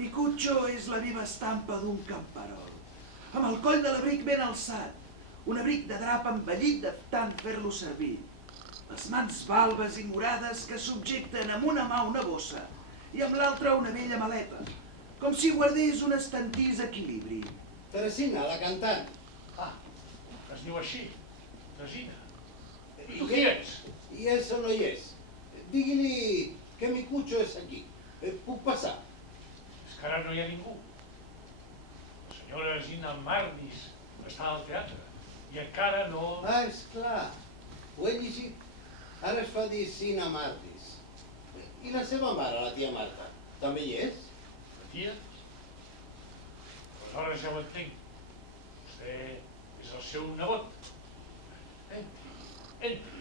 Micuccio és la viva estampa d'un camperol, amb el coll de l'abric ben alçat, un abric de drap envellit de tant fer-lo servir, les mans balbes i morades que subjecten amb una mà una bossa i amb l'altra una vella maleta, com si guardés un estantís equilibri. Teresina, la cantant. Ah, es diu així, Teresina. I tu qui ets? I és o no hi és? Digui-li que Micuccio és aquí. Puc passar? És que ara no hi ha ningú. La senyora Zina Mardis està al teatre i encara no... Ah, esclar. Ho he llegit. Ara es fa dir Sina Mardis. I la seva mare, la tia Marta, també hi és? La tia? Aleshores ja ho entenc. Vostè és el seu nebot. Entri, entri.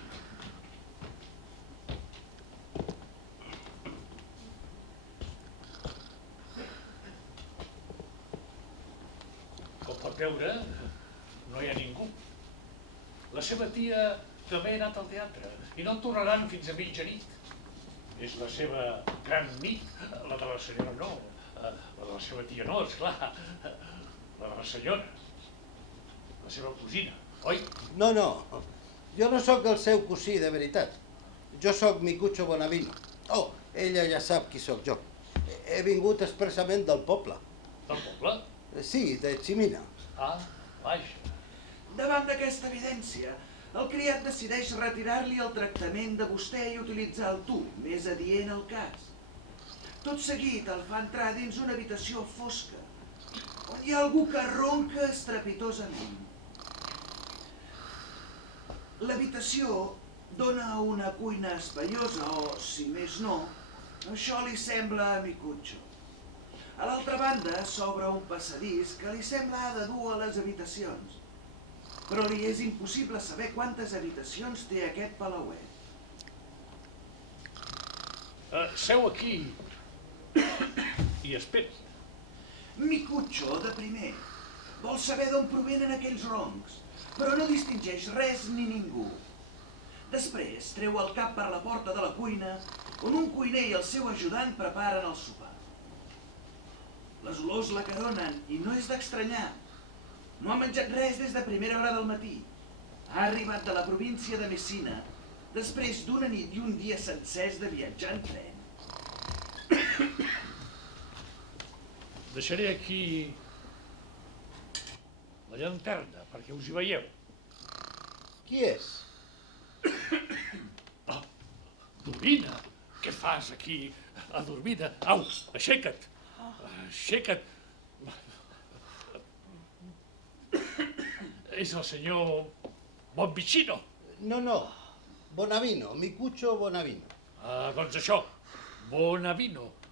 Com pot veure, no hi ha ningú. La seva tia també ha anat al teatre i no en tornaran fins a mitjanit. És la seva gran nit, la de la senyora no, la de la seva tia no, esclar, la de la senyora, la seva cosina, oi? No, no. Jo no sóc el seu cosí, de veritat. Jo sóc Micuccio Bonavino. Oh, ella ja sap qui sóc jo. He vingut expressament del poble. Del poble? Sí, de Ximina. Ah, vaja. Davant d'aquesta evidència, el criat decideix retirar-li el tractament de vostè i utilitzar el tu, més adient al cas. Tot seguit el fa entrar dins una habitació fosca, on hi ha algú que ronca estrepitosament. L'habitació dona a una cuina espaiosa, o, si més no, això li sembla a Micuccio. A l'altra banda s'obre un passadís que li sembla ha de dur a les habitacions, però li és impossible saber quantes habitacions té aquest palauet. Seu aquí i esperi. Micuccio, de primer, vol saber d'on provenen aquells roncs, però no distingeix res ni ningú. Després treu el cap per la porta de la cuina, on un cuiner i el seu ajudant preparen el sopar. Les olors l'acaronen i no és d'estranyar. No ha menjat res des de primera hora del matí. Ha arribat de la província de Messina, després d'una nit i un dia sencers de viatjar en tren. Deixaré aquí la llanterna perquè us hi veieu. Qui és? Oh, Dormina, què fas aquí adormida? Au, aixeca't, aixeca't. És el senyor Bonvicino. No, no. Bonavino, Micuccio Bonavino. Doncs això, Bonavino.